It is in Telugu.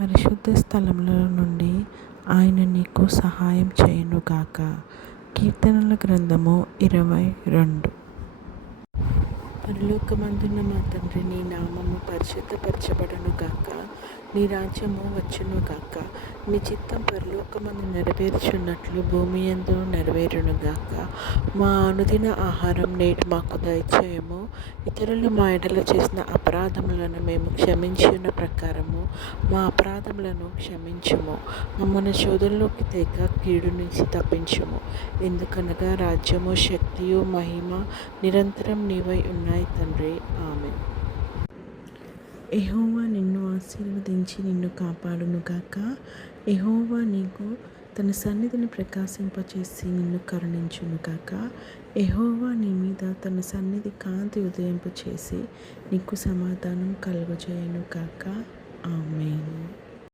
పరిశుద్ధ స్థలములో నుండి ఆయన నీకు సహాయం చేయునుగాక. కీర్తనల గ్రంథము 22. పరలోకమందున్న మా తండ్రి, నీ నామము పరిశుద్ధపరచబడునుగాక. నీ రాజ్యము వచ్చునుగాక. నీ చిత్తం పరలోకమందు నెరవేర్చున్నట్లు భూమి యందు నెరవేరునుగాక. మా అనుదిన ఆహారం నేడు మాకు దయచేయము. ఇతరులు మా ఎడల చేసిన అపరాధములను మేము క్షమించిన ప్రకారము మా అపరాధములను క్షమించుము. మమ్మల్ని శోధనలోకి తేక కీడు నుంచి తప్పించుము. ఎందుకనగా రాజ్యము, శక్తియు, మహిమ నిరంతరం నీవై ఉన్నాయి తండ్రి. ఆమేన్. యెహోవా నిన్ను ఆశీర్వదించి నిన్ను కాపాడునుగాక. యెహోవా నీకు తన సన్నిధిని ప్రకాశింపచేసి నిన్ను కరుణించునుగాక. యెహోవా నీ మీద తన సన్నిధి కాంతి ఉదయింపచేసి నీకు సమాధానం కలుగజేయునుగాక. ఆమేన్.